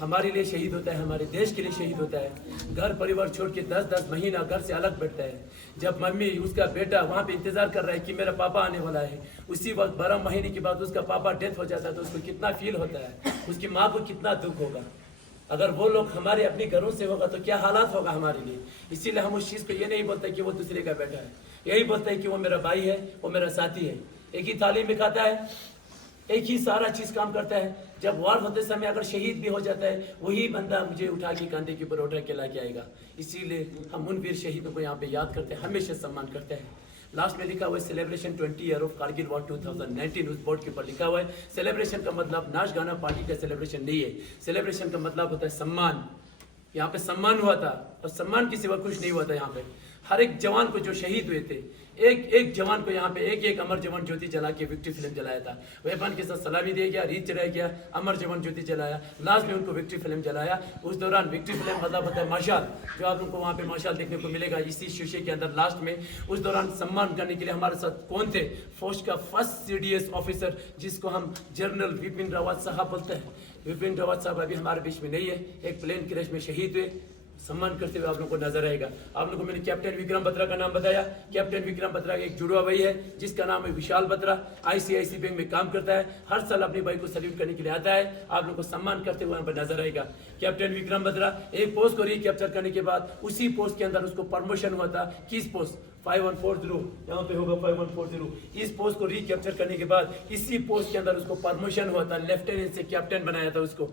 हमारे लिए शहीद होता है, हमारे देश के लिए शहीद होता है। घर परिवार छोड़ के 10-10 महीना घर से अलग बैठता है। जब मम्मी उसका बेटा वहाँ पे इंतजार कर रहा है कि मेरा पापा आने वाला है, उसी वक्त 12 महीने के बाद उसका पापा डेथ हो जाता है तो उसको कितना फील होता है, उसकी माँ को कितना दुख होगा। अगर वो लोग हमारे अपने घरों से होगा तो क्या हालात होगा हमारे लिए। इसीलिए हम उस चीज़ को ये नहीं बोलते कि वो दूसरे का बेटा है, यही बोलते हैं कि वो मेरा भाई है, वो मेरा साथी है, एक ही थाली में खाता है, एक ही सारा चीज काम करता है। जब वार होते समय अगर शहीद भी हो जाता है, वही बंदा मुझे उठा के कंधे के ऊपर उठा के ला के आएगा। इसीलिए हम उन वीर शहीदों को यहाँ पे याद करते हैं, हमेशा सम्मान करते हैं। लास्ट में लिखा हुआ है celebration 20 year of Kargil war 2019, उस बोर्ड के ऊपर लिखा हुआ है। सेलिब्रेशन का मतलब नाच गाना पार्टी का सेलिब्रेशन नहीं है। सेलिब्रेशन का मतलब होता है सम्मान। यहाँ पे सम्मान हुआ था और सम्मान के सिवा कुछ नहीं हुआ था। यहाँ पे हर एक जवान को जो शहीद हुए थे, एक एक जवान को यहाँ पे एक एक अमर जवान ज्योति जला के विक्ट्री फिल्म जलाया था। वेपन के साथ सलामी दिया गया, रीत चढ़ाया गया, अमर जवान ज्योति जलाया, लास्ट में उनको विक्ट्री फिल्म जलाया। उस दौरान विक्ट्री फिल्म मतलब होता है माशाल, जो आप लोगों को वहाँ पे माशाल देखने को मिलेगा इसी शीशे के अंदर लास्ट में। उस दौरान सम्मान करने के लिए हमारे साथ कौन थे? फौज का फर्स्ट CDS ऑफिसर जिसको हम जनरल विपिन रावत साहब बोलते हैं। विपिन रावत साहब अभी हमारे बीच में नहीं है, एक प्लेन क्रैश में शहीद हुए। सम्मान करते हुए आप लोगों को नजर आएगा। आप लोगों को मैंने कैप्टन विक्रम बत्रा का नाम बताया। कैप्टन विक्रम बत्रा एक जुड़वा भाई है जिसका नाम है विशाल बत्रा, ICICI बैंक में काम करता है। हर साल अपने भाई को सल्यूट करने के लिए आता है। आप लोगों को सम्मान करते हुए यहाँ पर नजर आएगा। कैप्टन विक्रम बत्रा एक पोस्ट को रिकैप्चर करने के बाद उसी पोस्ट के अंदर उसको प्रमोशन हुआ था। किस पोस्ट? 5140, यहाँ पे होगा 5140। इस पोस्ट को रिकैप्चर करने के बाद इसी पोस्ट के अंदर उसको प्रमोशन हुआ था, लेफ्टिनेंट से कैप्टन बनाया था उसको।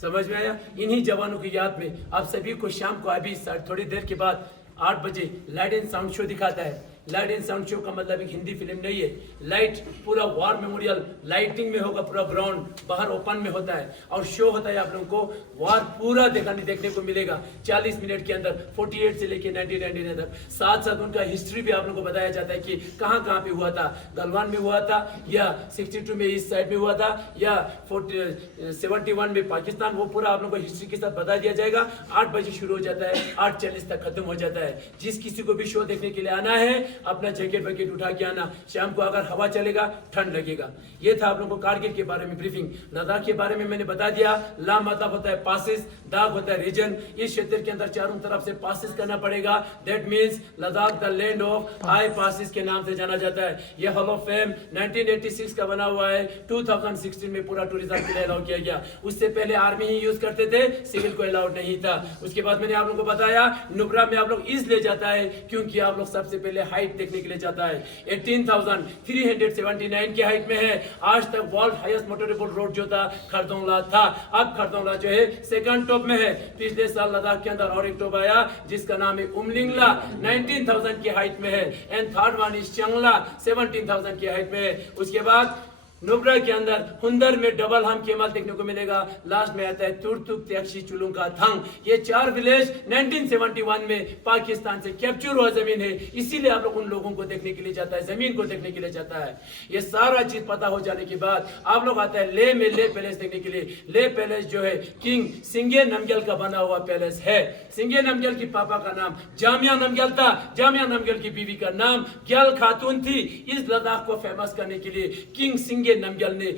समझ में आया? इन्हीं जवानों की याद में आप सभी को शाम को अभी थोड़ी देर के बाद 8 बजे लाइट एंड साउंड शो दिखाता है। लाइट एंड साउंड शो का मतलब एक हिंदी फिल्म नहीं है। लाइट पूरा वॉर मेमोरियल लाइटिंग में होगा, पूरा ग्राउंड बाहर ओपन में होता है और शो होता है। आप लोगों को वॉर पूरा देखने को मिलेगा 40 मिनट के अंदर, 48 से लेके 1999 तक। साथ साथ उनका हिस्ट्री भी आप लोगों को बताया जाता है कि कहाँ कहाँ पे हुआ था। गलवान में हुआ था या 62 में इस साइड में हुआ था या 71 में पाकिस्तान, वो पूरा आप लोगों को हिस्ट्री के साथ बता दिया जाएगा। 8 बजे शुरू हो जाता है, 8:40 तक खत्म हो जाता है। जिस किसी को भी शो देखने के लिए आना है अपना जैकेट वैकेट उठा के आना। शाम को अगर हवा चलेगा ठंड लगेगा। ये था आप लोगों को कारगिल के बारे में ब्रीफिंग। लद्दाख के बारे में मैंने बता दिया। ला मतलब होता है पासिस, दाग होता है रीजन। इस क्षेत्र के अंदर चारों तरफ से पासिस करना पड़ेगा। That means Ladakh the land of high passes के नाम से जाना जाता है। यह हॉल ऑफ फेम 1986 का बना हुआ है। 2016 में पूरा टूरिज्म के लिए अलाउ किया गया। उससे पहले आर्मी ही यूज करते थे, सिविल को अलाउड नहीं था। उसके बाद मैंने आप लोगों को बताया नुब्रा में आप लोग इसलिए जाता है क्योंकि आप लोग सबसे पहले हाइट देखने के लिए जाता है। 18,379 की हाइट में है। आज तक वर्ल्ड हाईएस्ट मोटरेबल रोड जो था खरदोंगला था, अब खरदोंगला जो है सेकंड टॉप में है। पिछले साल लद्दाख के अंदर और एक टॉप आया जिसका नाम है उमलिंगला, 19,000 की हाइट में है। And third one is Chang La, 17,000 की हाइट में है। उसके बाद नुब्रा के अंदर हुंदर में डबल हम केमल देखने को मिलेगा। लास्ट में आता है तुर्तुक त्याक्षी चुलुंगा थंग। ये 4 विलेज 1971 में पाकिस्तान से कैप्चर हुआ जमीन है। इसीलिए आप लोग उन लोगों को देखने के लिए जाता है, जमीन को देखने के लिए जाता है। ये सारा चीज पता हो जाने के बाद आप लोग आता है ले में ले पैलेस देखने के लिए। ले पैलेस जो है किंग सिंगे नमग्याल का बना हुआ पैलेस है। सिंगे नमग्याल की पापा का नाम जामिया नमग्याल था। जामिया नमग्याल की बीवी का नाम ग्याल खातून थी। इस लद्दाख को फेमस करने के लिए किंग सिंगे नमग्याल ने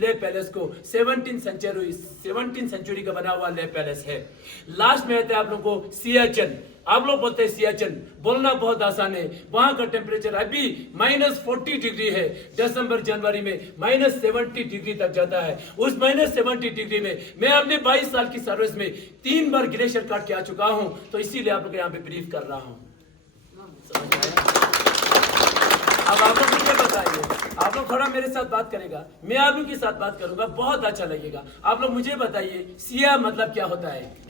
ले पैलेस को 17th सेंचुरी का बना हुआ ले पैलेस है। लास्ट में आते हैं आप लोगों को सियाचिन। आप लोग बोलते हैं सियाचिन, बोलना बहुत आसान है। वहां का टेम्परेचर अभी -40 डिग्री है। दिसंबर जनवरी में -70 डिग्री तक जाता है। उस -70 डिग्री में मैं अपने 22 साल की सर्विस में 3 बार ग्लेशियर काट के आ चुका हूं, तो इसीलिए आप लोग यहाँ पे ब्रीफ कर रहा हूं। अब आप लोग मुझे बताइए, आप लोग थोड़ा मेरे साथ बात करेगा, मैं आप लोग के साथ बात करूंगा, बहुत अच्छा लगेगा। आप लोग मुझे बताइए सिया मतलब क्या होता है?